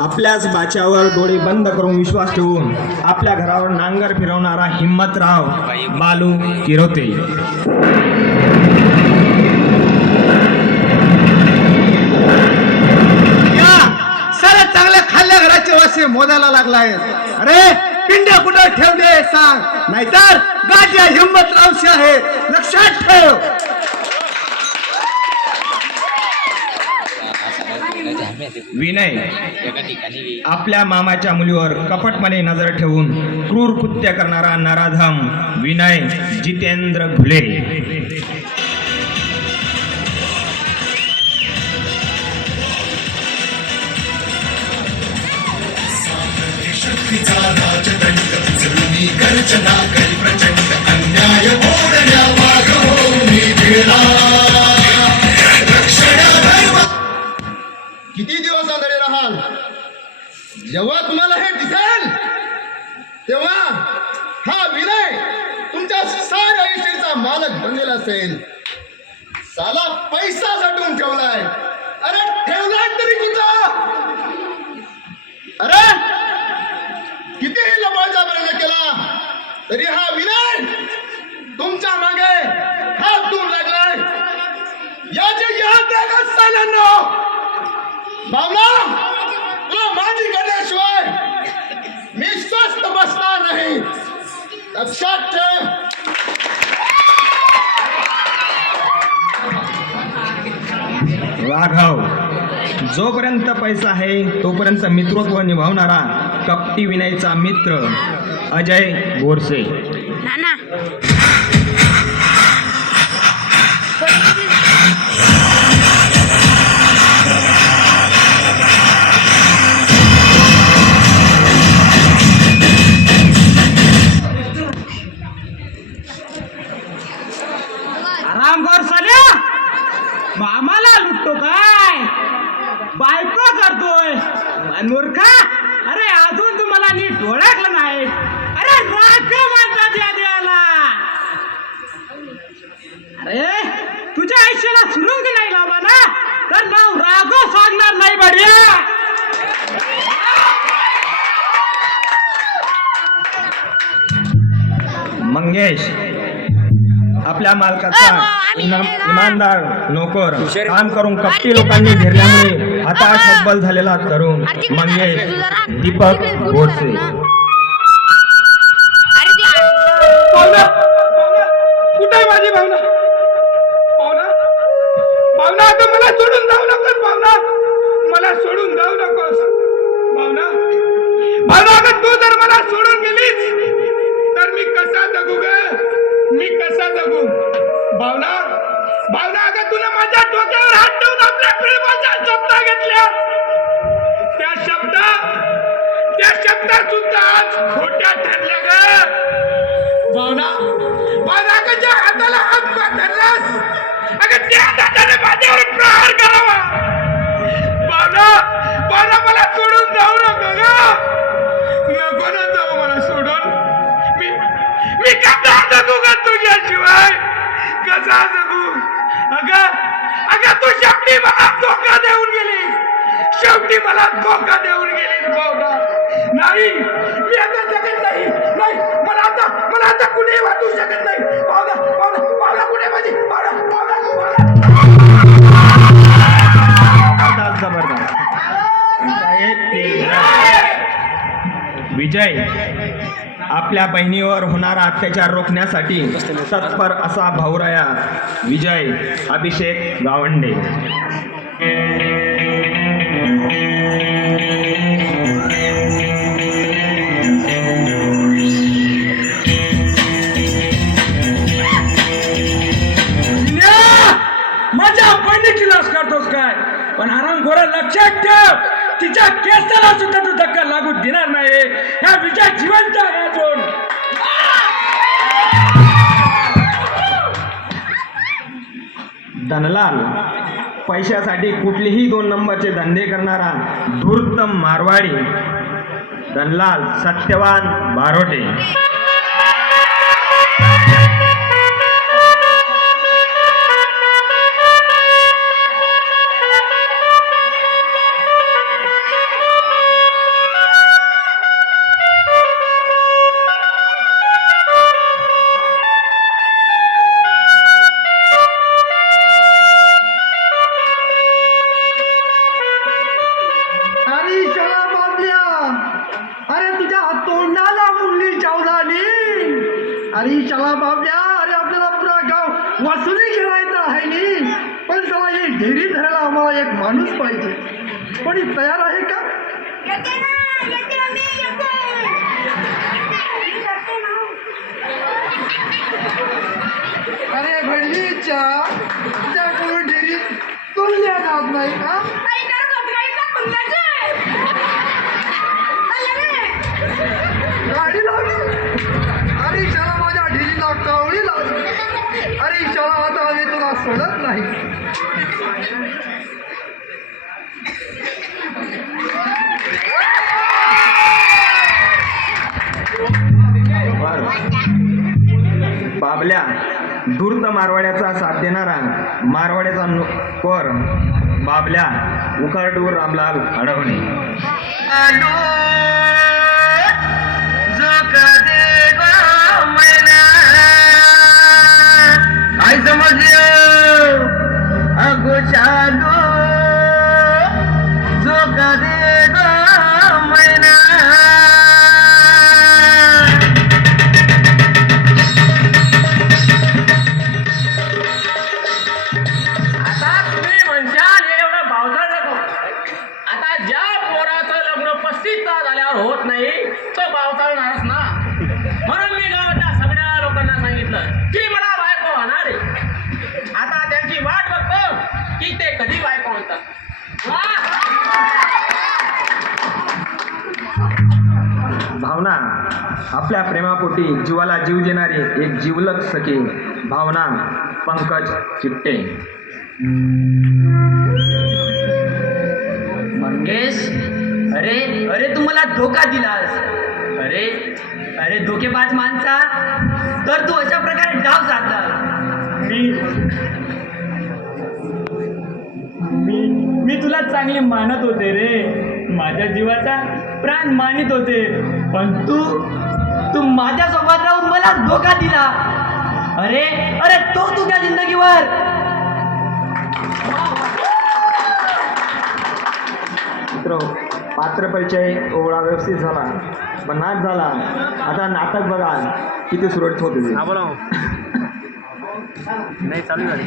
आपल्याच बाच्यावर डोळे बंद करून विश्वास ठेवून आपल्या घरावर नांगर फिरवणारा हिम्मतराव बालू किरोते. सारे चांगल्या खाल्ल्या घराचे वासे मोदायला लागलाय. अरे पिंड्या कुठं ठेवले सांग, नाहीतर गाठी हिम्मतरावशी आहे, लक्षात ठेव. विनय आपल्या मामाच्या मुलीवर कपटपणे नजर ठेवून क्रूर कृत्य करणारा नराधम विनय जितेंद्र घुले. किती दिवस आंधळे राहाल? जेव्हा तुम्हाला हे दिसेल तेव्हा हा विनय तुमच्या साऱ्या इष्टीचा मालक बनलेला असेल. साला पैसा साठवून ठेवलाय. अरे ठेवलाय तरी कुठं? अरे कितीही लबाडचा प्रयत्न केला तरी हा विनय तुमच्या मागे हात धुवून लागलाय. याचे याद आहे का साल्यांनो? भावना, तुला माझी करण्याशिवाय मी स्वस्थ बसणार नाही, लक्षात ठेव. राघव, जोपर्यंत पैसा आहे तोपर्यंत मित्रत्व निभावणारा कपटी विनयचा मित्र अजय बोरसे. नाना आराम कर साल्या, मामाला लुटतो काय? बायको करतोय मूर्खा. अरे अजून तुम्हाला नीट ओळखलं नाही. अरे राघव म्हणतात या देवाला. अरे तुझ्या आयुष्याला सुरुंग नाही लावला ना तर नाव राघव सांगणार नाही बढिया. मंगेश आपल्या मालकाचा इमानदार नोकर काम करून कपटी लोकांनी घेरल्यामुळे हताश हतबल झालेला तरुण मंगेश दीपक बोरसे. कुठे माझी भावना? भावना, भावना आता मला सोडून जाऊ नकोस. भावना, मला सोडून जाऊ नकोस. भावना, भावना अगं तू जर मला सोडून गेलीस तर मी कसा जगू ग? मी कसा जगू? भावना, भावना अगं तुला माझ्या डोक्यावर हात ठेवून आपल्या प्रेमाच्या शब्द घेतल्या. त्या शब्दात सुद्धा आज खोट्या ठरल्या ग. भावना, भावना अगं ज्या हाताला हात धरलास अगं त्या हाताने माझ्यावर प्रहार करावा. भावना, भावना मला सोडून जाऊ नको ग. नको ना जाऊ मला सोडून. मी कसा जगू ग तुझ्याशिवाय? कसा जगू? अगं तू शेवटी मला धोका देऊन गेलीस. शेवटी मला धोका देऊन गेलीस भावना. नाही, मी आता जगत नाही. नाही, मला आता कुठे वाटू शकत नाही. भावना, भावना, भावना कुठे माझी? भावना, भावना, जबरदस्त. विजय आपल्या बहिणीवर होणारा अत्याचार रोखण्यासाठी तत्पर असा भाऊराया विजय अभिषेक गावंडे. माझ्या बहिणीची लाच करतोस काय? पण आराम गोरा लक्षात ठेव, तिच्या केसाला सुद्धा तू धक्का लागू देणार नाही. ह्या विजय जिवंत आहे अजून. धनलाल पैशासाठी कुठलेही 2 नंबरचे धंदे करणारा धूर्त मारवाडी धनलाल सत्यवान बारोटे. अरे चला बाबल्या, अरे आपल्याला पुरा गाव वसुली खेळायचा आहे नी, पण चला हे ढेरी धरायला आम्हाला एक माणूस पाहिजे. कोणी तयार आहे का? येते ना मी येते. अरे भंडीच्या त्या कोणी ढेरी तुलल्या जात नाही का? काही करत होत गाईचा कुंदाचे. गाडी लागली. अरे चला माझ्या ढेरीला कावळी लागली. अरे चला आता आम्ही तुला सोडत नाही. बाबल्या धूर्त मारवाड्याचा साथ देणारा मारवाड्याचा नोकर बाबल्या उखाडूर रामलाल अडवणे. काय समजलं? अगो चालू जो कदे गो मैना. आता तुम्ही म्हणशाल हे एवढं भावसाळ नको. आता ज्या पोराचं लग्न 35 तास झाल्यावर होत नाही तो भावसाळणारच ना. म्हणून मी गावाच्या सगळ्या लोकांना सांगितलं की मला बायको होणार आहे. आता त्यांची वाट बघतो की ते कधी बायको म्हणतात. भावना आपल्या प्रेमापोटी जीवाला जीव देणारे एक जीवलग सखे भावना पंकज चिपटे. मंगेश, अरे अरे तू मला धोका दिलास. अरे अरे धोकेबाज माणसा, तर तू अशा प्रकारे डाव साधला. मी तुला चांगली मानत होते रे, माझ्या जीवाचा प्राण मानित होते, पण तू माझ्या सोबत राहून मला धोका दिला. अरे अरे तो तुझ्या जिंदगीवर. मित्र पात्र परिचय ओळा व्यवस्थित झाला पण नाच झाला. आता नाटक बघा किती सुरळीत होते. नाही चालू झाली.